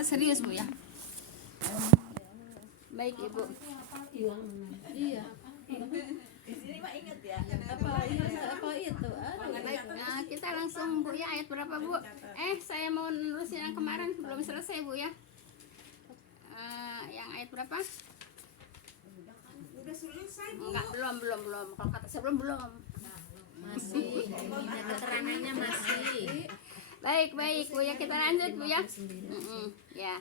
kita serius Bu ya. Baik Ibu. Iya. Di sini mah inget ya. Apa itu? Baik, nah, kita langsung Bu ya, ayat berapa Bu? Saya mau nerusin yang kemarin belum selesai Bu ya. Yang ayat berapa? Udah selesai Bu. Enggak, belum. Kalau kata saya belum. Masih. Keterangannya masih. Baik Bu ya, kita lanjut Bu ya. Ya.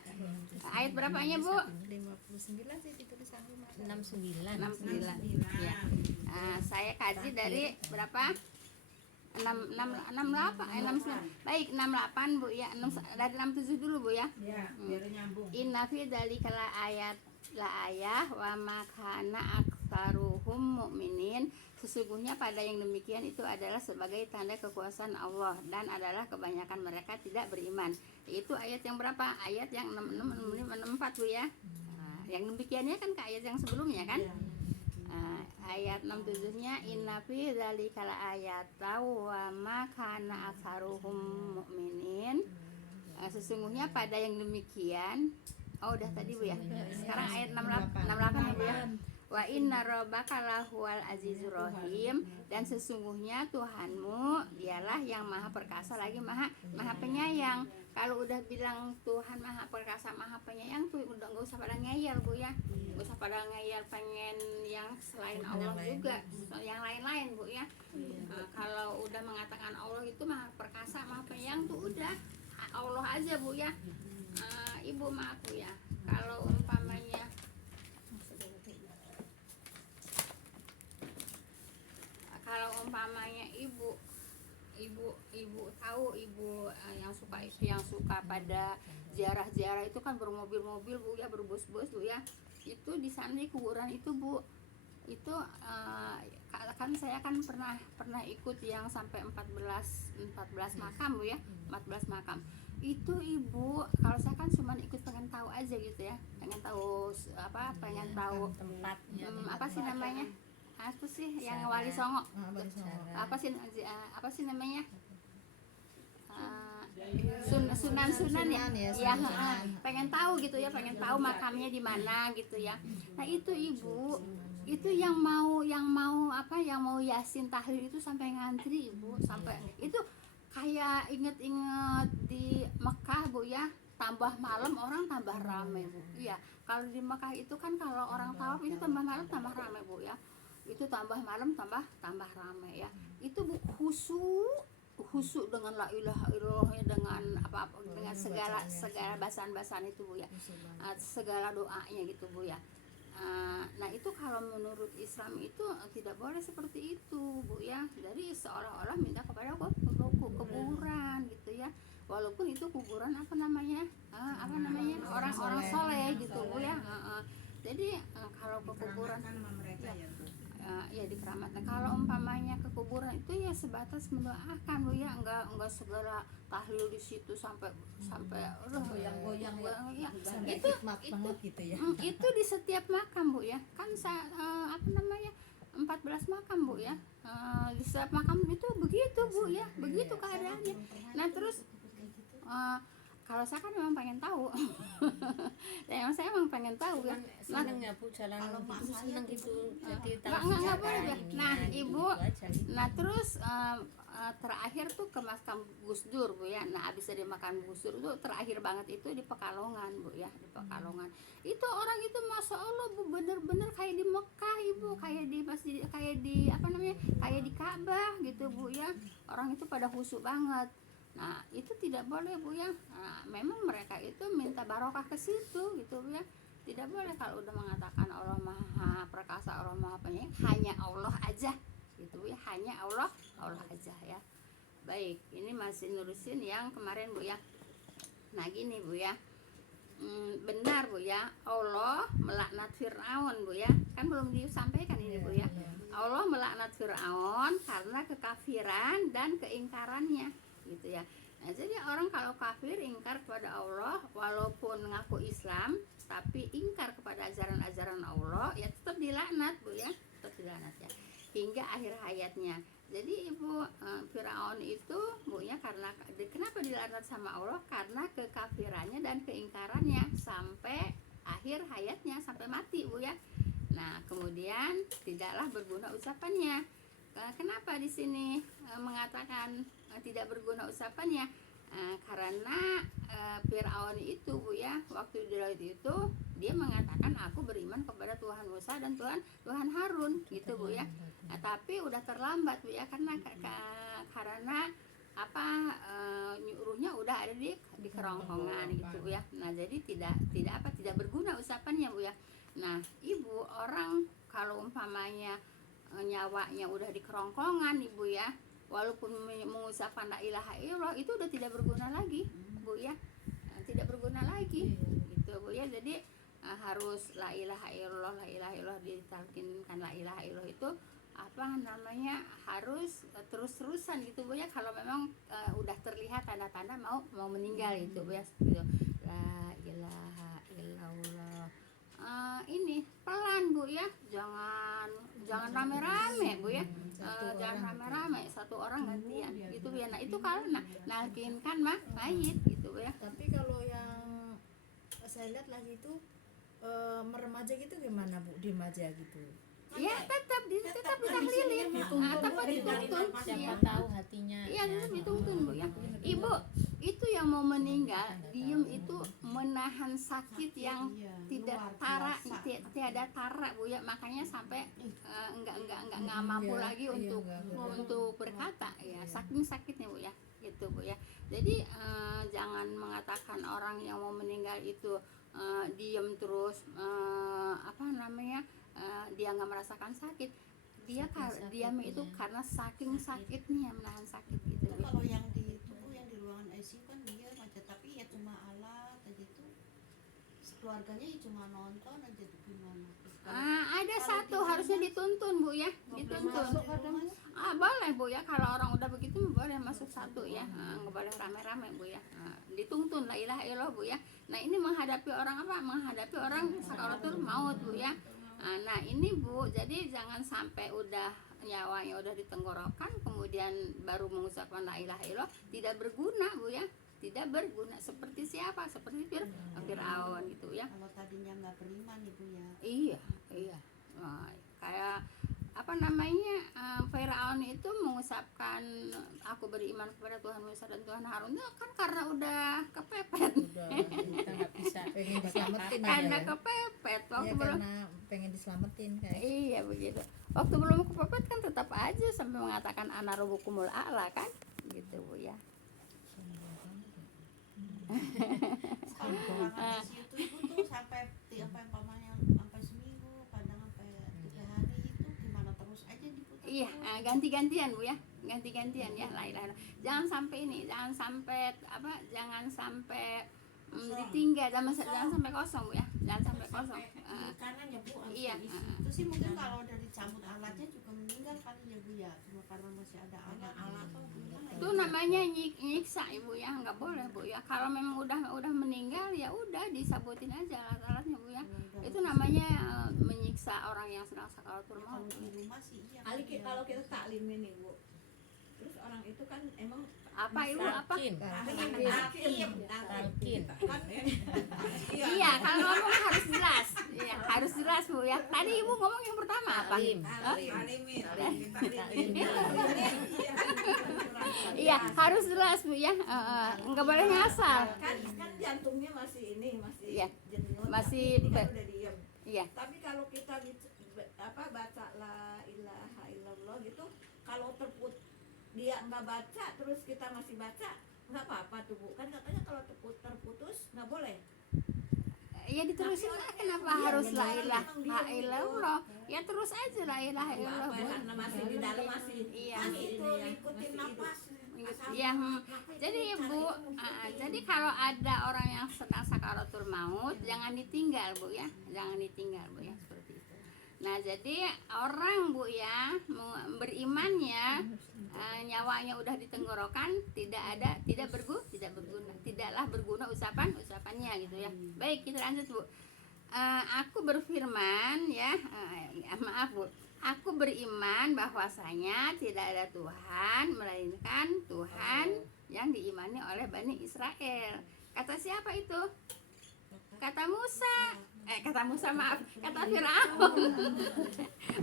Ayat berapanya Bu? 59 sih ditulisan 69. 69. Ya. Saya kaji dari berapa? 68. Baik, 68 Bu ya. Dari 67 dulu Bu ya. Ya, biar nyambung. Inna fi dzalika la ayah wa ma kana aktsaruhum mu'minin. Sesungguhnya pada yang demikian itu adalah sebagai tanda kekuasaan Allah dan adalah kebanyakan mereka tidak beriman. Itu ayat yang berapa? Ayat yang 64 Bu ya. Yang demikiannya kan ke ayat yang sebelumnya kan? Ayat 67-nya inna fi dzalika la ayatan wa ma kana aktsaruhum mu'minin. Sesungguhnya pada yang demikian. Udah tadi Bu ya. Sekarang ayat 68 Bu ya. Wa inna rabbaka lahuwal azizur rahim, dan sesungguhnya Tuhanmu dialah yang maha perkasa lagi maha penyayang. Kalau udah bilang Tuhan maha perkasa maha penyayang tuh udah nggak usah pada ngeyel Bu ya, nggak usah pada ngeyel pengen yang selain Allah juga, yang lain-lain Bu ya. Kalau udah mengatakan Allah itu maha perkasa maha penyayang tuh udah Allah aja Bu ya. Ibu maaf Bu ya, kalau umpamanya ibu tahu yang suka pada ziarah-ziarah itu kan bermobil-mobil Bu ya, berbus-bus Bu ya. Itu di sana di kuburan itu Bu. Itu kan saya kan pernah ikut yang sampai 14 makam Bu ya. 14 makam. Itu Ibu, kalau saya kan cuma ikut pengen tahu aja gitu ya. Pengen tahu tempatnya. Apa sih namanya? Apa sih yang Wali Songo? Apa sih namanya? Sunan ya. Ya, pengen tahu gitu ya, pengen tahu makamnya di mana gitu ya. Nah, itu Ibu, itu yang mau Yasin tahlil itu sampai ngantri Ibu, sampai itu kayak inget-inget di Mekah Bu ya. Tambah malam orang tambah ramai Bu. Iya, kalau di Mekah itu kan kalau orang tawaf itu tambah malam tambah ramai Bu ya. Itu tambah malam tambah ramai ya. Itu Bu khusyuk dengan la ilaha illallah, dengan apa-apa, dengan segala bahasan itu Bu ya. Segala doanya gitu Bu ya. Nah, itu kalau menurut Islam itu tidak boleh seperti itu Bu ya. Jadi seolah-olah minta kepada kuburan gitu ya. Walaupun itu kuburan orang-orang soleh gitu Bu ya. Jadi kalau ke kuburan ya dikeramatkan. Kalau umpamanya ke kuburan itu ya sebatas mendoakan Bu ya, enggak segala tahlil di situ sampai goyang-goyang ya. Itu gitu ya. Itu di setiap makam Bu ya. Kan 14 makam Bu ya. Di setiap makam itu begitu Bu ya, begitu keadaannya. Nah, terus kalau saya kan memang pengen tahu. Saya memang pengen tahu ya. Senangnya Bu jalan itu senang gitu. Jadi Enggak boleh ya. Nah, Ibu, nah terus terakhir tuh ke makam Gus Dur Bu ya. Nah, habis dari makam Gus Dur itu terakhir banget itu di Pekalongan Bu ya, di Pekalongan. Itu orang itu Masya Allah Bu, bener-bener kayak di Mekah Ibu, kayak di masjid, kayak di Ka'bah gitu Bu ya. Orang itu pada khusyuk banget. Nah, itu tidak boleh Bu ya. Nah, memang mereka itu minta barokah ke situ gitu Bu ya. Tidak boleh kalau udah mengatakan Allah maha perkasa, Allah maha penyayang, hanya Allah aja gitu Bu ya, hanya Allah aja ya. Baik, ini masih nurusin yang kemarin Bu ya. Nah, gini Bu ya. Benar Bu ya, Allah melaknat Fir'aun Bu ya. Kan belum disampaikan ini Bu ya. Allah melaknat Fir'aun karena kekafiran dan keingkarannya gitu ya. Nah, jadi orang kalau kafir ingkar kepada Allah walaupun ngaku Islam tapi ingkar kepada ajaran-ajaran Allah ya tetap dilaknat Bu ya, tetap dilaknat ya hingga akhir hayatnya. Jadi Ibu, Firaun itu Bu ya, karena kenapa dilaknat sama Allah? Karena kekafirannya dan keingkaran tidaklah berguna ucapannya. Kenapa di sini mengatakan tidak berguna ucapannya? Karena Firaun itu Bu ya, waktu di laut itu dia mengatakan aku beriman kepada Tuhan Musa dan Tuhan Harun gitu Bu ya. Tapi udah terlambat Bu ya, karena apa nyuruhnya udah ada di kerongkongan gitu Bu ya. Nah jadi tidak berguna ucapannya Bu ya. Nah ibu, orang kalau umpamanya nyawanya udah di kerongkongan ibu ya, walaupun mengucapkan la ilaha illallah itu udah tidak berguna lagi Bu ya. Tidak berguna lagi gitu Bu ya. Jadi harus la ilaha illallah ditalkinkan. La ilaha illallah itu apa namanya, harus terus-terusan gitu Bu ya, kalau memang udah terlihat tanda-tanda mau meninggal gitu Bu ya, gitu. La ilaha illallah. Ini pelan Bu ya, jangan rame-rame Bu ya. Jangan rame-rame, satu orang gantian gitu Bu ya. Nah itu kalau nalkinkan mayit gitu Bu ya. Tapi kalau yang saya lihat lagi itu merem aja gitu gimana Bu, diem aja gitu? Ya tetap ditahlilin, tetap dituntun. Siapa Iya. tahu hatinya. Iya tetap dituntun Bu ya. Ibu itu yang mau meninggal diem itu menahan sakit yang tidak tiada tara Bu ya, makanya sampai enggak mampu lagi untuk berkata ya, saking sakitnya Bu ya gitu Bu ya. Jadi jangan mengatakan orang yang mau meninggal itu diem terus, apa namanya, dia nggak merasakan sakit. Dia diam itu karena saking sakitnya menahan sakit gitu. Itu kalau yang di tubuh yang di ruangan ICU kan dia aja, tapi ya cuma alat aja itu, keluarganya ya cuma nonton aja tuh gimana. Ada satu harusnya dituntun Bu ya, dituntun. Boleh Bu ya, kalau orang udah begitu boleh masuk satu ya, nggak boleh rame-rame Bu ya. Dituntun la ilaha illallah Bu ya. Nah ini menghadapi orang apa? Menghadapi orang sakaratul maut Bu ya. Nah ini Bu, jadi jangan sampai udah nyawanya udah di tenggorokan kemudian baru mengucapkan la ilaha illallah, tidak berguna Bu ya. Tidak berguna. Seperti siapa? Seperti Firaun gitu ya. Kalau tadinya nggak beriman Ibu ya. Iya. Kayak apa namanya, Firaun itu mengucapkan aku beriman kepada Tuhan Musa dan Tuhan Harun itu kan karena udah kepepet. Kita nggak bisa. Pengen diselamatin aja Karena ya. kepepet Ya waktu belum. karena pengen diselamatin kayak. Iya begitu. Waktu belum kepepet kan tetap aja sampai mengatakan ana rabbukumul a'la kan, gitu Bu ya. Kalau ruangan ICU itu Ibu tuh sampai umpamanya sampai seminggu, kadang sampai 3 hari itu gimana, terus aja diputar. Iya, ganti-gantian Bu ya, ganti-gantian ya, la ilaha illallah. Jangan sampai ditinggal, jangan sampai kosong Bu ya, jangan sampai kosong. Kiri kanan ya Bu, harus Iya, diisi. Itu sih mungkin kalau dari cabut alatnya juga meninggal kali ya Bu ya, cuma karena masih ada alat atau gimana ya? Itu namanya nyiksa Ibu ya, nggak boleh Bu ya. Kalau memang udah meninggal ya udah disabutin aja alat-alatnya Bu ya. Itu namanya menyiksa orang yang sedang sakaratul Kalau maut. di rumah sih iya. Kalau kita taklimin nih Bu, terus orang itu kan emang Apa Ibu apa? Talkin. Talkin. kan Iya, kalau ngomong harus jelas. Iya, harus jelas Bu ya. Tadi Ibu ngomong yang pertama apa? Taklim. alimin Iya, harus jelas Bu ya. Nggak boleh ngasal. kan jantungnya masih Iya. jenuh, Masih tapi ini kan be- udah diem. Iya. Tapi kalau kita baca la ilaha illallah gitu, kalau dia nggak baca terus kita masih baca, nggak apa-apa tuh Bu. Kan katanya kalau terputus nggak boleh. Ya diterusin lah, kenapa Iya, harus la memang ilaha dia illallah? Ya terus aja la ilaha illallah Bu. Karena masih di dalam masih Iya. masih Itu ini ya, ngikutin masih napas. Iya, jadi Bu, jadi kalau ada orang yang sedang sakaratul maut jangan ditinggal Bu ya, jangan ditinggal Bu ya, seperti itu. Nah jadi orang Bu ya berimannya, nyawanya udah di tenggorokan, tidak berguna, tidaklah berguna ucapannya gitu ya. Baik, kita lanjut Bu. Aku berfirman ya, maaf Bu, aku beriman bahwasanya tidak ada Tuhan melainkan Tuhan yang diimani oleh Bani Israel. Kata siapa itu? kata Musa maaf, kata Firaun.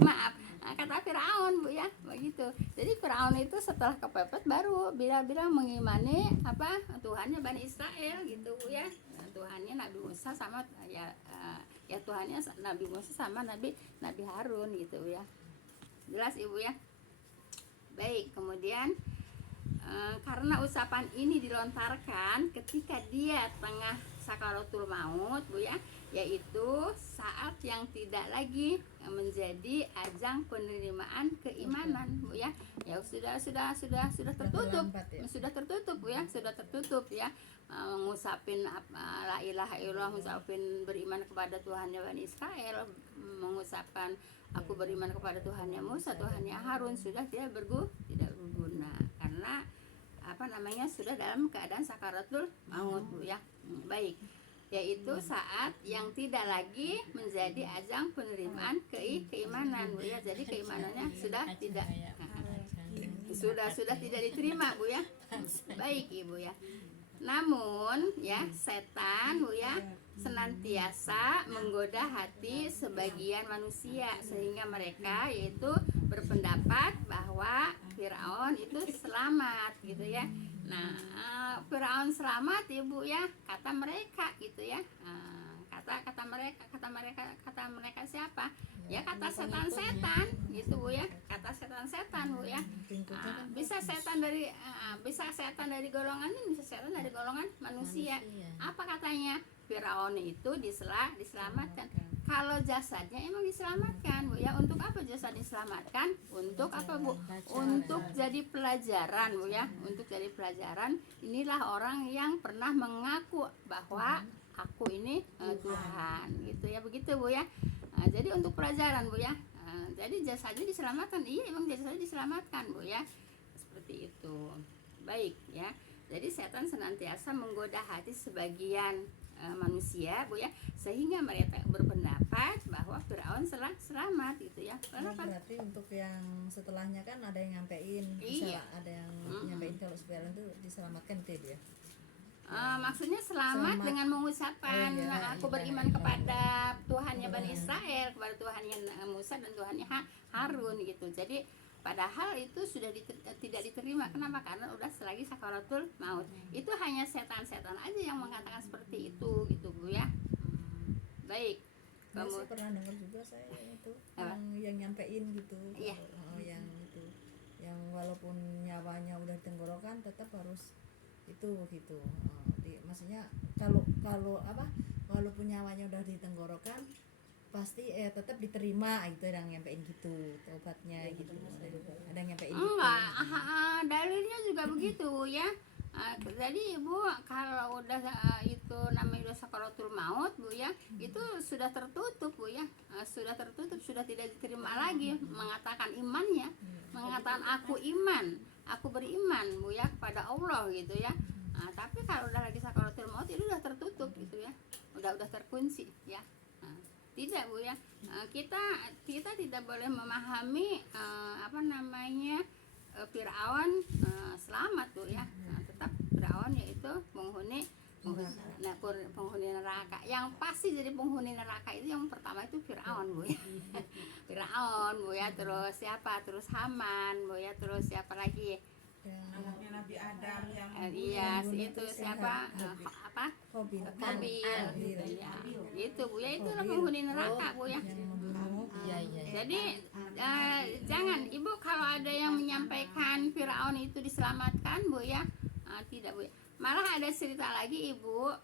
Maaf, kata Firaun Bu ya, begitu. Jadi Firaun itu setelah kepepet baru bilang mengimani apa Tuhannya Bani Israel gitu Bu ya. Tuhannya Nabi Musa sama ya Tuhannya Nabi Musa sama Nabi Harun gitu ya. Jelas Ibu ya. Baik, kemudian karena ucapan ini dilontarkan ketika dia tengah sakaratul maut Bu ya, yaitu saat yang tidak lagi menjadi ajang penerimaan keimanan Bu ya. Ya sudah tertutup. terlambat ya. Sudah tertutup Bu ya, sudah tertutup ya. Mengusapin la ilaha illallah, mengusapin beriman kepada Tuhannya Bani Israel, mengusapkan aku beriman kepada Tuhannya Musa, Tuhannya Harun, sudah tidak berguna karena apa namanya sudah dalam keadaan sakaratul maut Bu ya. Baik, yaitu saat yang tidak lagi menjadi ajang penerimaan keimanan Bu ya. Jadi keimanannya sudah tidak sudah tidak diterima Bu ya. Baik Ibu ya. Namun ya setan Bu ya senantiasa menggoda hati sebagian manusia sehingga mereka yaitu berpendapat bahwa Firaun itu selamat gitu ya. Nah, Firaun selamat Ibu ya, kata mereka gitu ya. Kata mereka siapa? Ya kata setan-setan gitu Bu ya. Kata setan-setan Bu ya. Bisa setan dari golongan ini, bisa setan dari golongan manusia. Apa katanya? Firaun itu diselamatkan. Kalau jasadnya emang diselamatkan Bu ya. Untuk apa jasad diselamatkan? Untuk apa Bu? Untuk jadi pelajaran Bu ya. Untuk jadi pelajaran. Inilah orang yang pernah mengaku bahwa aku ini Tuhan gitu ya, begitu Bu ya. Jadi untuk pelajaran Bu ya. Jadi jasadnya diselamatkan. Iya emang jasadnya diselamatkan Bu ya. Seperti itu. Baik ya. Jadi setan senantiasa menggoda hati sebagian manusia Bu ya, sehingga mereka berpendapat bahwa Firaun selamat gitu ya. Kenapa? Berarti untuk yang setelahnya kan ada yang nyampein, Iya. ada yang nyampein kalau Firaun itu diselamatkan gitu ya. Maksudnya selamat dengan mengucapkan aku beriman kepada Tuhannya Bani Israel, kepada Tuhannya Musa dan Tuhannya Harun gitu. Jadi padahal itu sudah tidak diterima. Kenapa? Karena udah selagi sakaratul maut. Itu hanya setan-setan aja yang mengatakan seperti itu gitu Bu ya. Baik. Saya pernah dengar juga saya itu yang nyampein gitu. Iya. Yang itu, yang walaupun nyawanya udah di tenggorokan tetap harus itu gitu. Maksudnya kalau apa? Walaupun nyawanya udah di tenggorokan pasti tetap diterima gitu, yang nyampein gitu obatnya gitu. Ada yang nyampein gitu. Enggak, dalilnya juga begitu ya. Jadi Ibu kalau udah itu namanya udah sakaratul maut Bu ya, itu sudah tertutup Bu ya. Sudah tertutup, sudah tidak diterima lagi mengatakan imannya, mengatakan aku beriman Bu ya kepada Allah gitu ya. Tapi kalau udah lagi sakaratul maut itu udah tertutup gitu ya. Udah terkunci ya. Tidak Bu ya. Kita tidak boleh memahami apa namanya Firaun selamat Bu ya. Tetap Firaun yaitu penghuni neraka. Yang pasti jadi penghuni neraka itu yang pertama itu Firaun Bu ya. Firaun Bu ya, terus siapa? Terus Haman Bu ya, terus siapa lagi? Anaknya Nabi Adam yang Iya, itu siapa? Apa? Hobil. Iya, gitu Bu ya, itu penghuni neraka Bu ya. Iya. Jadi jangan Ibu kalau ada yang menyampaikan Firaun itu diselamatkan Bu ya, tidak Bu ya. Malah ada cerita lagi Ibu,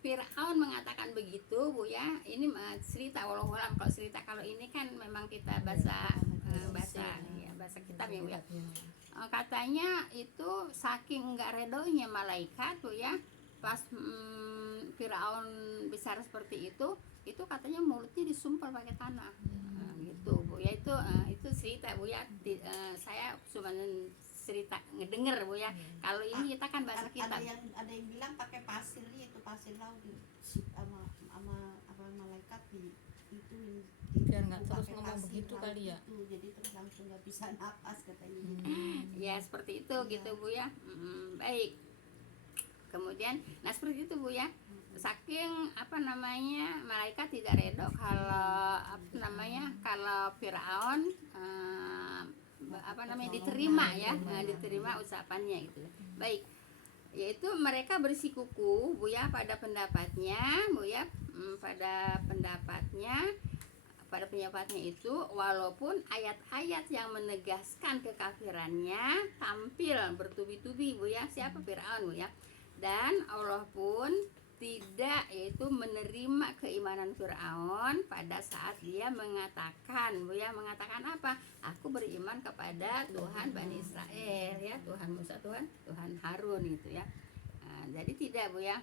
Firaun mengatakan begitu Bu ya. Ini cerita walau-walau kalau cerita kalau ini kan memang kita bahasa kitab ya Bu ya. Katanya itu saking enggak redonya malaikat Bu ya, pas Firaun besar seperti itu katanya mulutnya disumpal pakai tanah. Gitu Bu ya, itu cerita Bu ya. Saya cuma cerita ngedenger Bu ya. Kalau ini kita kan bahasa kitab. Ada yang bilang pakai pasirnya, itu pasir laut sama malaikat itu Biar nggak terus pakai ngomong pasir begitu laut kali ya. itu, jadi terus langsung nggak bisa napas katanya. Ya seperti itu gitu Bu ya. Baik. kemudian nah seperti itu Bu ya, saking apa namanya malaikat tidak redo kalau apa namanya kalau Firaun apa namanya diterima ya, diterima ucapannya itu. Baik, yaitu mereka bersikuku Bu ya pada pendapatnya Bu ya, pada pendapatnya itu walaupun ayat-ayat yang menegaskan kekafirannya tampil bertubi-tubi Bu ya, siapa Firaun Bu ya, dan Allah pun tidak yaitu menerima keimanan Firaun pada saat dia mengatakan Bu ya, mengatakan apa? Aku beriman kepada Tuhan Bani Israel ya, Tuhan Musa, Tuhan Harun gitu ya. Nah, jadi tidak Bu ya.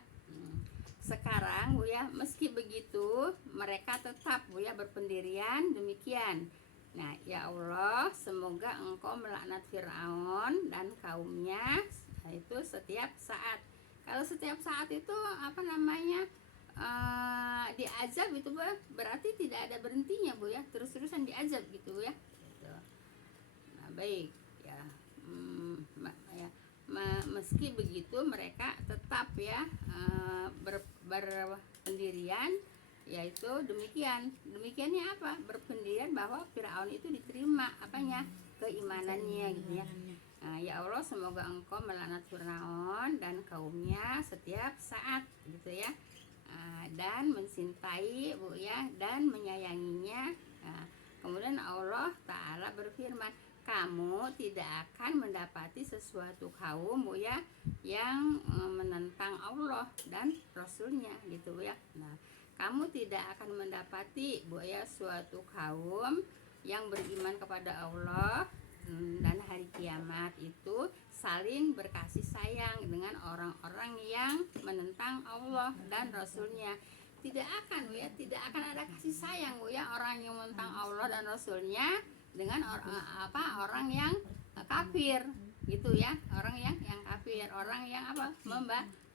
Sekarang Bu ya, meski begitu mereka tetap Bu ya berpendirian demikian. Nah, ya Allah, semoga Engkau melaknat Firaun dan kaumnya itu setiap saat. Kalau setiap saat itu apa namanya diazab itu Bu, berarti tidak ada berhentinya Bu ya, terus-terusan diazab gitu Bu ya. Gitu. Nah, baik ya. Meski begitu mereka tetap ya berpendirian yaitu demikiannya apa, berpendirian bahwa Firaun itu diterima apanya, keimanannya gitu ya. Nah, ya Allah, semoga Engkau melaknat Firaun dan kaumnya setiap saat gitu ya, dan mencintai Bu ya dan menyayanginya. Nah, kemudian Allah Ta'ala berfirman, kamu tidak akan mendapati sesuatu kaum Bu ya yang menentang Allah dan Rasulnya gitu Bu ya. Nah, kamu tidak akan mendapati Bu ya suatu kaum yang beriman kepada Allah dan hari kiamat itu saling berkasih sayang dengan orang-orang yang menentang Allah dan Rasulnya. Tidak akan Bu ya, tidak akan ada kasih sayang Bu ya orang yang menentang Allah dan Rasulnya dengan orang yang kafir gitu ya, orang yang kafir, orang yang apa,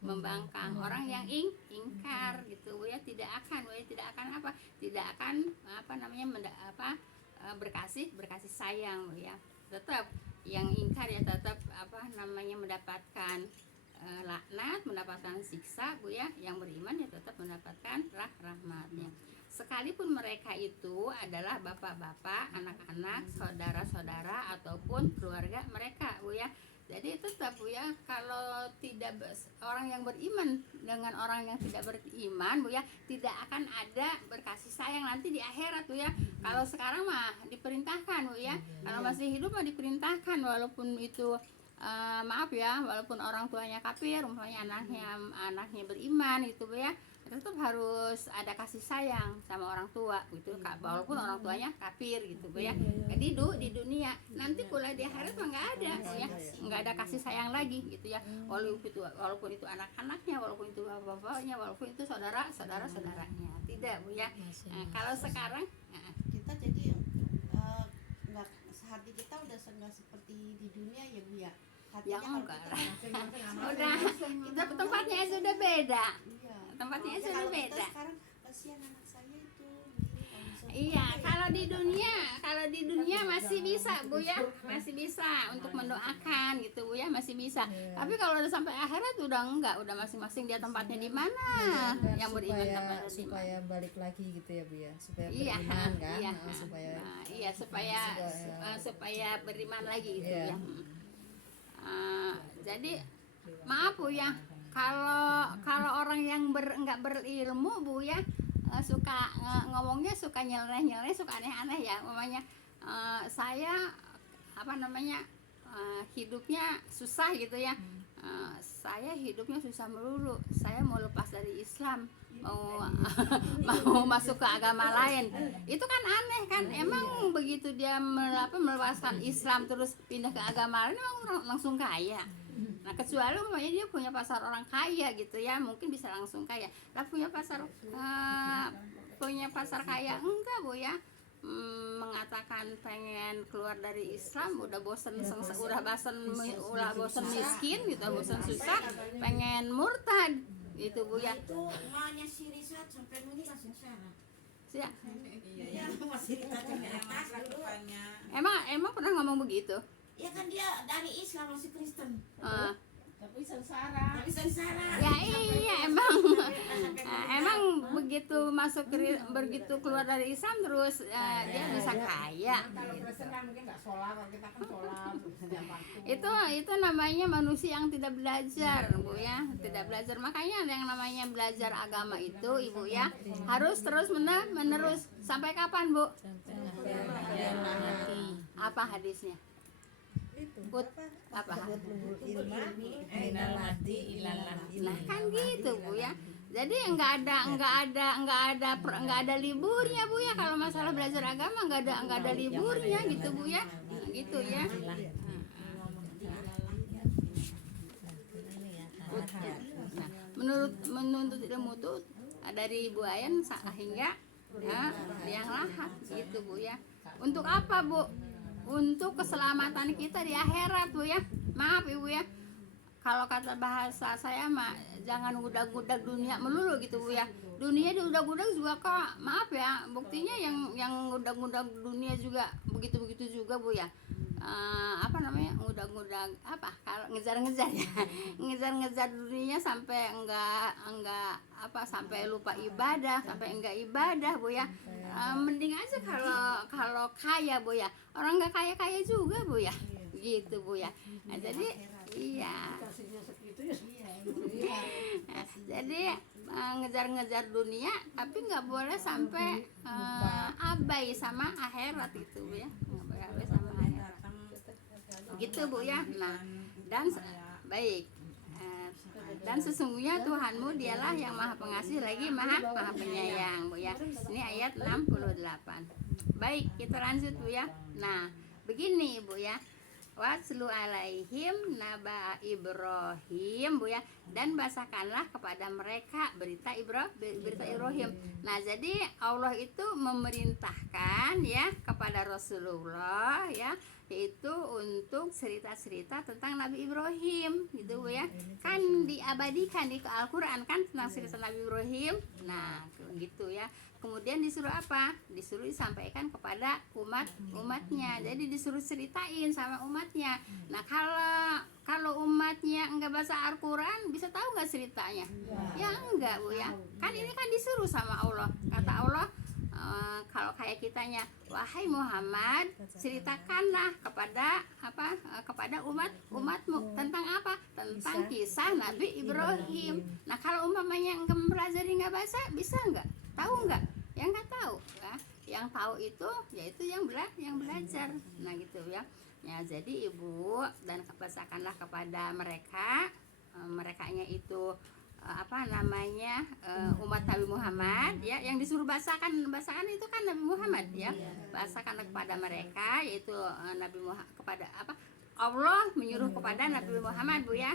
membangkang, orang yang ingkar gitu Bu ya. Tidak akan Bu ya, tidak akan apa namanya berkasih sayang Bu ya. Tetap yang ingkar ya tetap apa namanya mendapatkan laknat, mendapatkan siksa Bu ya. Yang beriman ya tetap mendapatkan rahmatnya. Sekalipun mereka itu adalah bapak-bapak, anak-anak, saudara-saudara ataupun keluarga mereka Bu ya. Jadi tetap Bu ya, kalau tidak orang yang beriman dengan orang yang tidak beriman Bu ya, tidak akan ada berkasih sayang nanti di akhirat Bu ya. Kalau sekarang mah diperintahkan Bu ya, kalau masih hidup mah diperintahkan, walaupun itu maaf ya, walaupun orang tuanya kafir, umpamanya anaknya beriman gitu Bu ya, tetap harus ada kasih sayang sama orang tua gitu, walaupun orang tuanya kafir gitu Bu ya. Jadi di dunia nanti pula di akhirat mah nggak ada Bu ya, nggak ada kasih sayang lagi gitu ya, walaupun itu anak-anaknya, walaupun itu bapak-bapaknya, walaupun itu saudaranya, tidak Bu ya. Kalau sekarang Kita jadi nggak, hati kita udah nggak seperti di dunia ya Bu ya. ya Hatinya enggak kalau lah, kita udah kita tempatnya sudah beda, iya. tempatnya Makanya sudah kalau kita beda. sekarang kasihan anak saya itu begini, kalau misalnya Iya, apa ya, kalau di dunia masih bisa Bu ya, masih bisa untuk mendoakan gitu Bu ya, masih bisa. Tapi kalau udah sampai akhirat udah enggak, udah masing-masing dia tempatnya di mana, yang beriman tempatnya di mana. supaya balik lagi gitu ya Bu ya, supaya Iya, beriman kan. iya, Supaya iya supaya beriman lagi gitu Iya. ya. Jadi maaf Bu ya, kalau orang yang nggak berilmu Bu ya, suka ngomongnya suka nyeleneh, suka aneh-aneh ya. Umpamanya saya apa namanya hidupnya susah gitu ya. Saya hidupnya susah melulu. Saya mau lepas dari Islam, mau masuk ke agama lain. Itu kan aneh kan? Emang begitu dia melepaskan Islam terus pindah ke agama lain emang langsung kaya? Nah, kecuali umpamanya dia punya pasar orang kaya gitu ya, mungkin bisa langsung kaya. Lah punya pasar kaya enggak Bu ya, mengatakan pengen keluar dari Islam, udah bosen miskin gitu, bosen susah, pengen murtad gitu Bu ya. Itu emaknya si Risat sampai menikah sengsara. Ya, Iya, masih dikata di atas dulu. emang pernah ngomong begitu? Ya kan dia dari Islam masih Kristen. Tapi sengsara. Ya iya emang begitu masuk begitu keluar dari Islam terus dia bisa kaya. Kalau Kristen kan mungkin nggak sholat, kalau kita kan sholat setiap waktu. Itu namanya manusia yang tidak belajar, Bu ya, tidak belajar. Makanya yang namanya belajar agama itu, Ibu ya, harus terus menerus. Sampai kapan, Bu? Sampai akhir mati. Apa hadisnya? Itu Put, apa? apa? Ilma minal mati ilalah. Nah kan gitu, Bu ya. Jadi nggak ada liburnya, Bu ya, kalau masalah belajar agama nggak ada liburnya gitu, Bu ya. Gitu ya. Nah, menuntut ilmu itu dari Ibu Ayan hingga ya, yang lahat gitu, Bu ya. Untuk apa, Bu? Untuk keselamatan kita di akhirat, Bu ya. Maaf Ibu ya, kalau kata bahasa saya mah jangan gudak-gudak dunia melulu gitu, Bu ya. Dunia diudak-gudak juga kok, maaf ya, buktinya yang gudak-gudak dunia juga begitu-begitu juga, Bu ya. Apa namanya, ngudak-ngudak apa, kalau ngejar-ngejar ya, ngejar-ngejar dunia sampai enggak apa, sampai lupa ibadah, sampai enggak ibadah, Bu ya. Mending aja kalau kaya, Bu ya, orang nggak kaya juga, Bu ya, gitu, Bu ya. Nah, jadi iya, nah, jadi ngejar-ngejar dunia tapi nggak boleh sampai abai sama akhirat itu, Bu ya, nggak boleh abai sama akhirat gitu, Bu ya. Nah, dan baik, dan sesungguhnya Tuhanmu dialah yang maha pengasih lagi maha penyayang, Bu ya. Ini ayat 68. Baik, kita lanjut, Bu ya. Nah, begini, Bu ya. Watslu alaihim naba Ibrahim, Bu ya, dan bacakanlah kepada mereka berita Ibrahim. Nah, jadi Allah itu memerintahkan ya kepada Rasulullah ya, yaitu untuk cerita-cerita tentang Nabi Ibrahim gitu, Bu ya. Kan diabadikan di Al-Qur'an kan tentang cerita Nabi Ibrahim. Nah, gitu ya. Kemudian disuruh apa? Disuruh disampaikan kepada umatnya. Jadi disuruh ceritain sama umatnya. Nah, kalau umatnya enggak baca Al-Qur'an, bisa tahu enggak ceritanya? Ya enggak, Bu ya. Kan ini kan disuruh sama Allah. Kata Allah, kalau kayak kitanya, wahai Muhammad, ceritakanlah kepada kepada umatmu tentang apa? Tentang kisah Nabi Ibrahim. Nah, kalau umpamanya enggak mempelajari, enggak baca, bisa enggak? Tahu nggak? Yang nggak tahu ya. Yang tahu itu yaitu yang belajar. Nah gitu ya. Ya, jadi Ibu, dan bacakanlah kepada mereka, merekanya itu apa namanya, umat Nabi Muhammad ya, yang disuruh bacakan itu kan Nabi Muhammad ya. Bacakanlah kepada mereka, yaitu Nabi Muhammad, kepada apa, Allah menyuruh kepada Nabi Muhammad, Bu ya,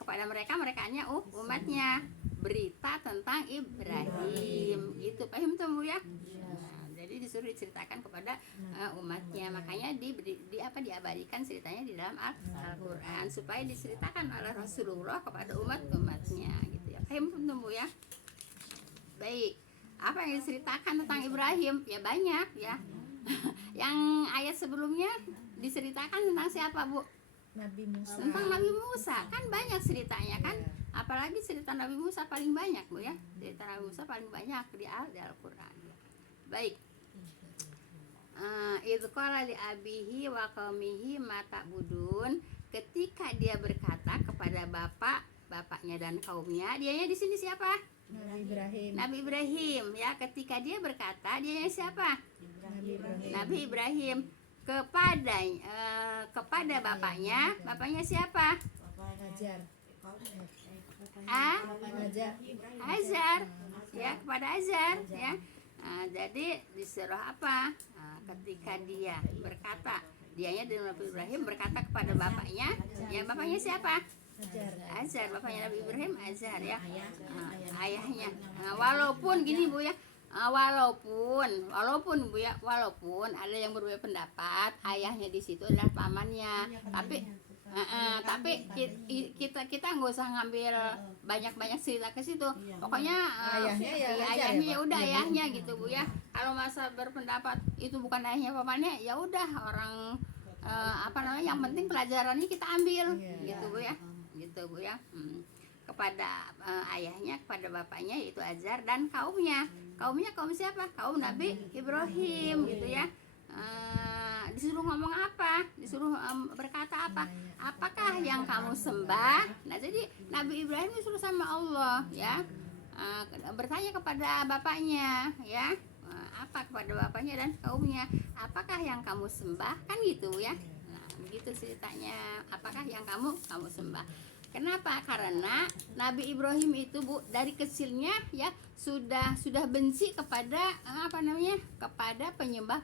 kepada merekanya umatnya, berita tentang Ibrahim gitu, paham tuh, Bu ya. Nah, jadi disuruh diceritakan kepada umatnya, makanya diabadikan ceritanya di dalam Al-Qur'an supaya diceritakan oleh Rasulullah kepada umatnya gitu ya, paham tuh, Bu ya. Baik, apa yang diceritakan tentang Ibrahim? Ya banyak ya. Yang ayat sebelumnya diceritakan tentang siapa, Bu? Nabi Musa. Tentang Nabi Musa, kan banyak ceritanya kan. Apalagi cerita Nabi Musa paling banyak, Bu ya. Cerita Nabi Musa paling banyak di Al-Qur'an. Baik. Idz qala li abihi wa qaumihi ma ta'budun, ketika dia berkata kepada bapaknya dan kaumnya. Dianya di sini siapa? Nabi Ibrahim ya. Ketika dia berkata, dianya siapa? Nabi Ibrahim kepada bapaknya siapa? Azar ya, kepada Azar ya. Jadi disuruh apa? Ketika dia berkata, dianya dengan Nabi Ibrahim berkata kepada bapaknya, ya bapaknya siapa? Azar, bapaknya Nabi Ibrahim Azar ya, ayahnya. Walaupun gini, Bu ya, walaupun Bu ya, walaupun ada yang berbeda pendapat, ayahnya di situ adalah pamannya, tapi kita nggak usah ngambil banyak cerita ke situ. Pokoknya ayahnya ya udah ayahnya gitu, Bu ya. Kalau masa berpendapat itu bukan ayahnya pamannya, ya udah orang apa namanya, yang penting pelajarannya kita ambil gitu, Bu ya. Gitu. gitu Bu ya. Kepada ayahnya, kepada bapaknya yaitu Azar, dan kaumnya kaum siapa? Kaum Nabi Ibrahim gitu ya. Disuruh ngomong apa? Disuruh berkata apa? Apakah yang kamu sembah? Nah, jadi Nabi Ibrahim disuruh sama Allah ya, bertanya kepada bapaknya ya, apa kepada bapaknya dan kaumnya, apakah yang kamu sembah, kan gitu ya. Nah, begitu ceritanya, apakah yang kamu sembah. Kenapa? Karena Nabi Ibrahim itu Bu dari kecilnya ya sudah benci kepada kepada penyembah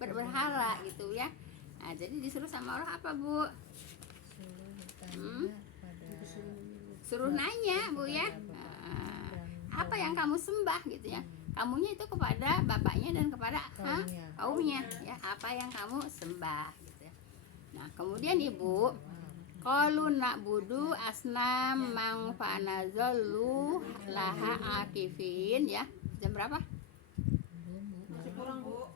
berhala gitu ya. Nah, jadi disuruh sama Allah apa Bu? Suruh nanya Bu ya. Apa yang kamu sembah gitu ya. Kamunya itu kepada bapaknya dan kepada kaumnya ya, apa yang kamu sembah gitu ya. Nah, kemudian Ibu, qalu na'budu asnam mang fanazallu laha akifin ya. Jam berapa? Masih kurang Bu.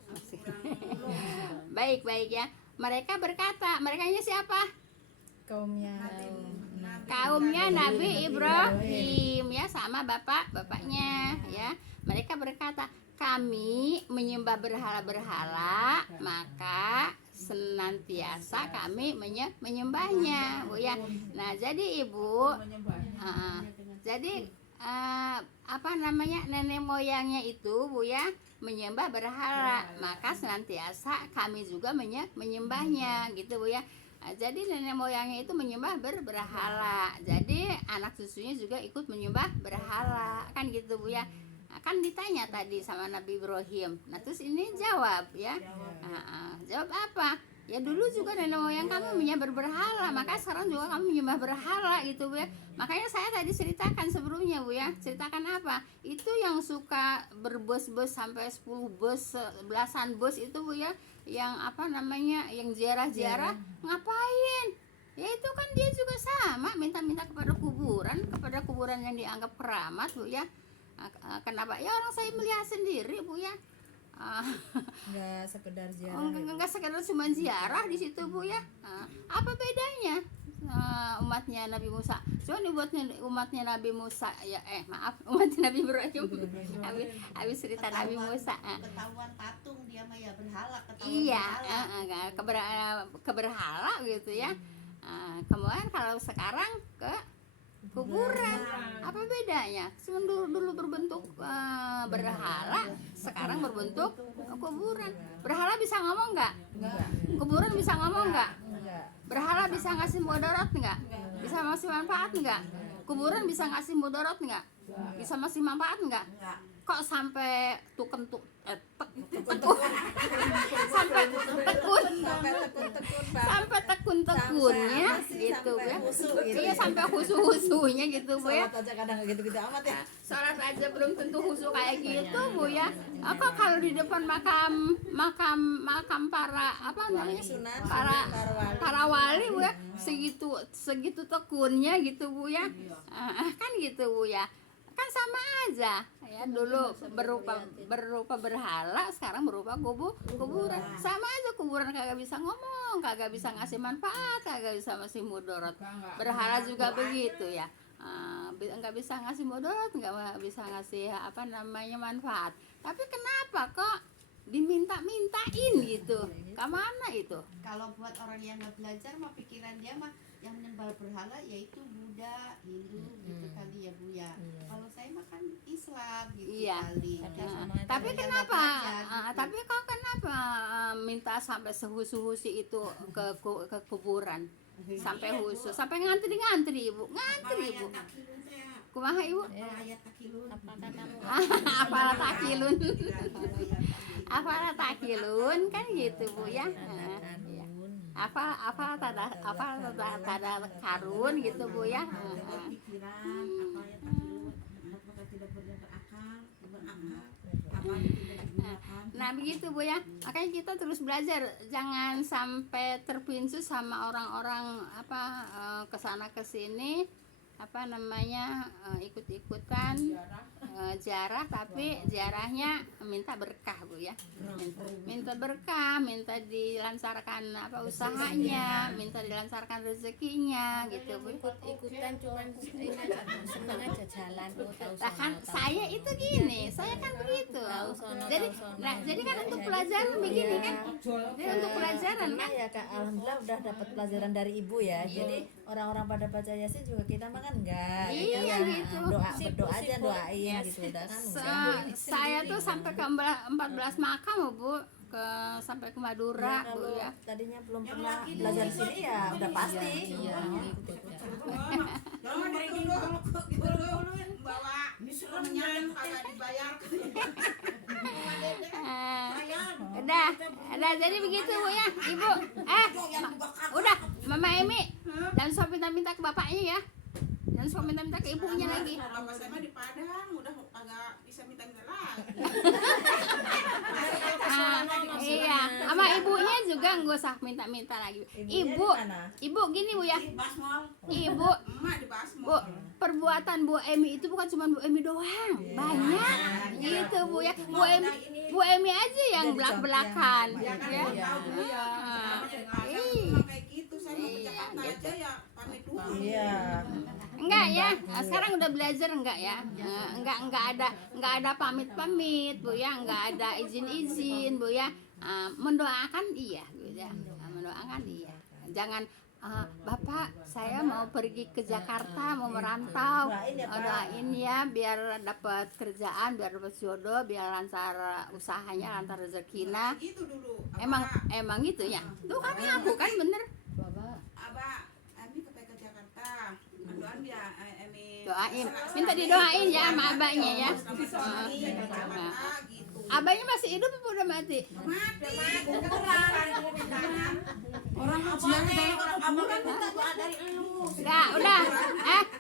Baik ya. Mereka berkata, merekanya siapa? Kaumnya Nabi Ibrahim ya, sama bapaknya ya. Mereka berkata, kami menyembah berhala-berhala, maka senantiasa kami menyembahnya Bu ya. Nah, jadi Ibu, jadi nenek moyangnya itu Bu ya menyembah berhala, maka senantiasa kami juga menyembahnya gitu Bu ya. Nah, jadi nenek moyangnya itu menyembah berhala, jadi anak cucunya juga ikut menyembah berhala, kan gitu Bu ya. Nah, kan ditanya tadi sama Nabi Ibrahim. Nah, terus ini jawab ya. Jawab apa? Ya dulu juga nenek moyang kamu menyembah berhala, maka sekarang juga kamu menyembah berhala gitu Bu ya. Makanya saya tadi ceritakan sebelumnya Bu ya. Ceritakan apa? Itu yang suka berbos-bos sampai 10 bos, belasan bos itu Bu ya. Yang yang ziarah-ziarah, ngapain? Ya itu kan dia juga sama, minta-minta kepada kuburan yang dianggap keramat Bu ya. Kenapa? Ya orang saya melihat sendiri Bu ya. Nggak sekedar ziarah. Enggak sekedar cuma ziarah di situ Bu ya. Apa bedanya umatnya Nabi Musa? Coba nih umatnya Nabi Musa ya, umatnya Nabi Ibrahim. Habis cerita Nabi Musa. Ketahuan patung dia mah ya berhala, ketahuan Iya, berhala. keberhala gitu ya. Kemudian kalau sekarang ke kuburan, apa bedanya? Cuma dulu berbentuk berhala, sekarang berbentuk kuburan. Berhala bisa ngomong nggak? Kuburan bisa ngomong nggak? Berhala bisa ngasih mudarat nggak? Bisa ngasih manfaat nggak? Kuburan bisa ngasih mudarat nggak? Bisa ngasih manfaat nggak? Kok sampai tekun sampai tekun-tekunnya gitu ya. Iya, sampai husu-husunya gitu Bu ya. Sholat aja kadang gitu-gitu amat ya. Sholat aja belum tentu husu kayak gitu Bu ya. Kok kalau di depan makam para Sunan, para wali Bu ya, segitu tekunnya gitu Bu ya. Kan gitu Bu ya. Kan sama aja ya, dulu berupa berhala, sekarang berupa kuburan. Sama aja, kuburan kagak bisa ngomong, kagak bisa ngasih manfaat, kagak bisa ngasih mudarat. Berhala juga begitu ya. Nggak bisa ngasih mudarat, nggak bisa ngasih manfaat. Tapi kenapa kok diminta-mintain gitu? Kemana itu? Kalau buat orang yang nggak belajar mah pikiran dia mah yang menyembah berhala yaitu Buddha, Hindu gitu kali ya Bu ya. Kalau saya mah kan Islam gitu Iya. kali. Tapi kenapa? Tapi kok kenapa minta sampai sehusu-husu itu ke kuburan? Sampai husu, sampai ngantri Ibu, ngantri Ibu. Kumaha Ibu? Ayat takilun. Apalah takilun. Apalah takilun kan gitu Bu ya. Apa tada karun gitu Bu ya. Pikiran apa ya takilun, apakah tidak berakal, apa yang tidak digunakan. Nah begitu Bu ya, makanya kita terus belajar, jangan sampai terpincu sama orang-orang kesana kesini apa namanya ikut-ikutan ziarah, tapi ziarahnya minta berkah Bu ya, minta berkah, minta dilancarkan apa usahanya, minta dilancarkan rezekinya gitu Bu. Ikut-ikutan cuman ini aja, seneng aja jalan tahu Nah, kan saya itu gini, saya kan begitu. Jadi kan untuk pelajaran begini kan, jadi untuk pelajaran kan. Ya Kak, alhamdulillah udah dapat pelajaran dari ibu ya. Jadi orang-orang pada baca yasin juga kita makan enggak. Iya gitu. Berdoa aja, doain gitu udah kan. Saya tuh sampai ke 14 makam Bu, sampai ke Madura Bu Kalau ya. tadinya belum pernah belajar di sini ya udah pasti. Jangan dulu bawa menyanyi kagak dibayar. Udah jadi begitu Bu ya, Ibu. Udah, Mama Emi dan sok minta ke bapaknya ya. Dan sok minta ke ibunya lagi. Bapak saya mah di Padang udah agak bisa minta-minta lagi. Iya, sama ibunya juga nggak usah minta-minta lagi. Ibu gini Bu ya. Basmol, Ibu, emak di Basmol. Bu, perbuatan Bu Emi itu bukan cuma Bu Emi doang, banyak gitu Bu ya. Bu Emi aja yang belak-belakan Ya kan ya. tahu dulu ya. Iya. Kayak gitu saya mau ke Jakarta aja ya pamit dulu. Iya. Enggak ya, sekarang udah belajar enggak ya? Enggak ada pamit-pamit Bu ya, enggak ada izin-izin Bu ya. Mendoakan iya Bu ya. Mendoakan iya. Jangan Bapak, saya mau pergi ke Jakarta, mau merantau. Doain ya biar dapat kerjaan, biar dapat jodoh, biar lancar usahanya, lancar rezekinya. Gitu dulu. Emang gitu ya. Tuh kan aku kan bener. Abah, Ami ke Jakarta. Doain ya, Ami. Doain, minta didoain ya sama abahnya ya. Abahnya masih hidup apa udah mati? Mati. Orang ujian orang abang kan minta doa dari elu. Udah.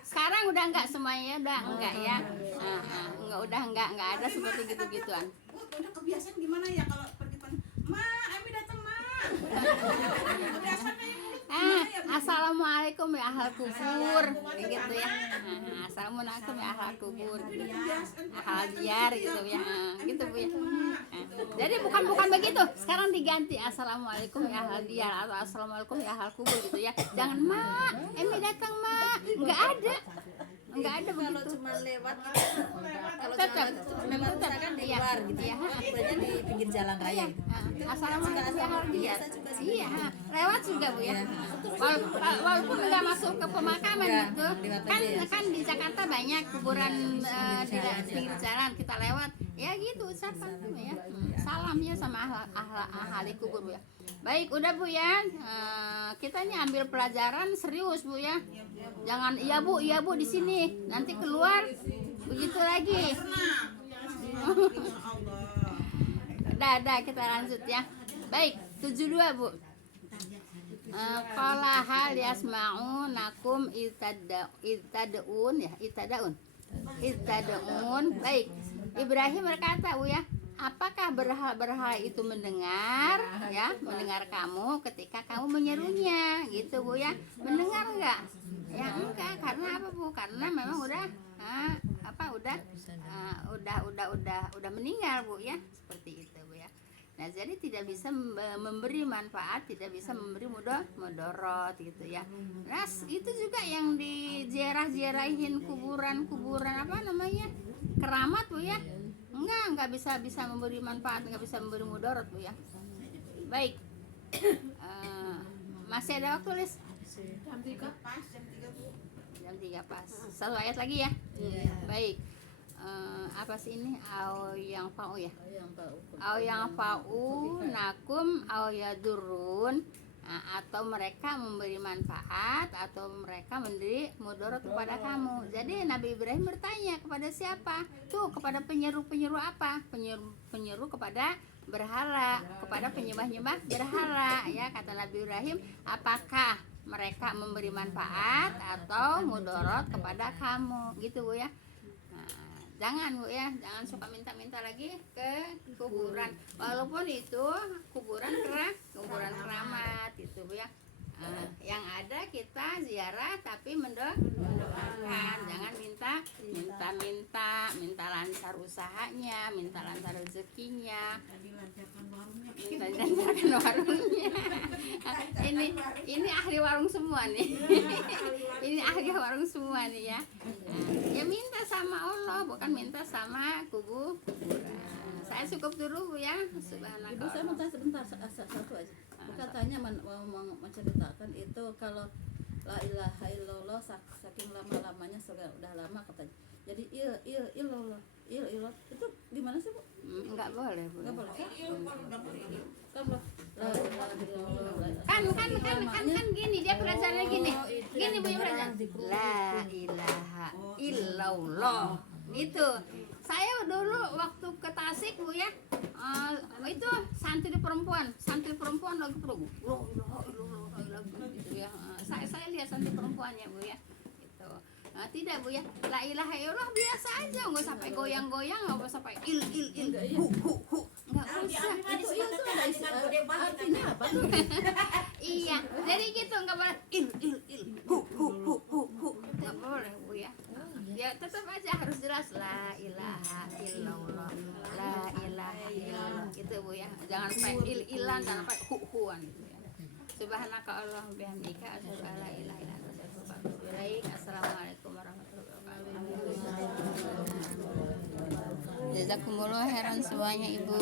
Sekarang udah enggak semuanya udah enggak ya. Enggak ada seperti gitu-gituan. Udah kebiasaan gimana ya kalau pergi Ma, Ami datang Ma. Kebiasaan kayak Assalamualaikum ya ahal kubur, gitu ya. Assalamualaikum ya ahal kubur, ahal diar gitu ya, gitu Bu ya. Jadi bukan begitu. Sekarang diganti Assalamualaikum ya ahal diar atau Assalamualaikum ya ahal kubur gitu ya. Jangan Ma, Emi datang Ma, nggak ada Kalau begitu. cuma lewat gitu. Kalau Tetap. cuma lewat misalkan di Iya. luar gitu. Iya. Akunya di pinggir jalan raya. Assalamualaikum ya ahal diar. Biasa juga sih. Iya, lewat juga Bu ya. Walaupun nggak masuk ke pemakaman gitu, kan di Jakarta banyak kuburan di pinggir jalan kita lewat, ya gitu ucapan Bu ya. Salamnya sama ahli kubur Bu ya. Baik, udah Bu ya. Kita ini ambil pelajaran serius Bu ya. Jangan iya Bu di sini, nanti keluar begitu lagi. Udah kita lanjut ya. Baik, 72 Bu. Qala hal yasma'unakum itadaun. Baik. Ibrahim berkata Bu ya, apakah berhala itu mendengar kamu ketika kamu menyerunya gitu Bu ya? Mendengar enggak? Ya enggak, karena apa Bu? Karena memang udah meninggal Bu ya, seperti itu Bu ya. Nah, jadi tidak bisa memberi manfaat, tidak bisa memberi mudorot gitu ya. Nah, itu juga yang diziarah-ziarahin kuburan apa namanya? Keramat Bu ya. Enggak bisa memberi manfaat, enggak bisa memberi mudorot Bu ya. Baik. Masih ada waktu, Lis? Jam 3 pas, jam 3 Bu. Jam 3 pas. Satu ayat lagi ya. Baik. Apa sih ini? Au yang fa'u ya? Au yang fa'u nakum au yadurun. Atau mereka memberi manfaat atau mereka memberi mudarat kepada kamu. Jadi Nabi Ibrahim bertanya kepada siapa? Tuh, kepada penyeru apa? Penyeru kepada berhala, kepada penyembah-nyembah berhala ya, kata Nabi Ibrahim, apakah mereka memberi manfaat atau mudarat kepada kamu? Gitu Bu ya. Jangan Bu ya, jangan suka minta-minta lagi ke kuburan. Walaupun itu kuburan keramat gitu Bu ya. Yang ada kita ziarah tapi mendoakan, jangan minta lancar usahanya, minta lancar rezekinya, Tadi lancarkan warungnya. minta lancarkan warungnya. Ini ahli warung semua nih. Ini ahli warung semua nih ya. Ya minta sama Allah, bukan minta sama kuburan. Saya cukup dulu Bu ya. Ibu saya Subhanallah. mau tanya sebentar satu aja. Katanya mau menceritakan itu kalau la ilaha illallah saking lama-lamanya udah lama katanya. Jadi illallah itu gimana sih Bu? Enggak boleh Bu. Enggak boleh. Iya, kalau udah begini. Kan la ilaha illallah. Kan gini dia pelajarannya gini. Oh, itu Gini yang Bu ya beneran pelajaran. dikru- La ilaha illallah. Itu. Saya dulu waktu ke Tasik Bu ya. Itu santri perempuan lagi perlu. Gitu ya. Saya lihat santri perempuannya Bu ya. Gitu. Tidak Bu ya. La ilaha illallah biasa aja, enggak sampai goyang-goyang, enggak sampai il. Hu. Enggak usah. Itu ada artinya apa tuh? Iya, jadi gitu nggak boleh il. Nggak boleh Bu ya. Ya tetap aja harus jelas la ilaha illallah, la ilaha illallah gitu Bu ya. Jangan sampai ilan, jangan sampai huan gitu ya. Subhanaka Allahumma bihamdika asyhadu an la ilaha illa anta astaghfiruka wa atubu ilaik. Assalamualaikum warahmatullahi wabarakatuh. Jazakumullah khairan semuanya Ibu.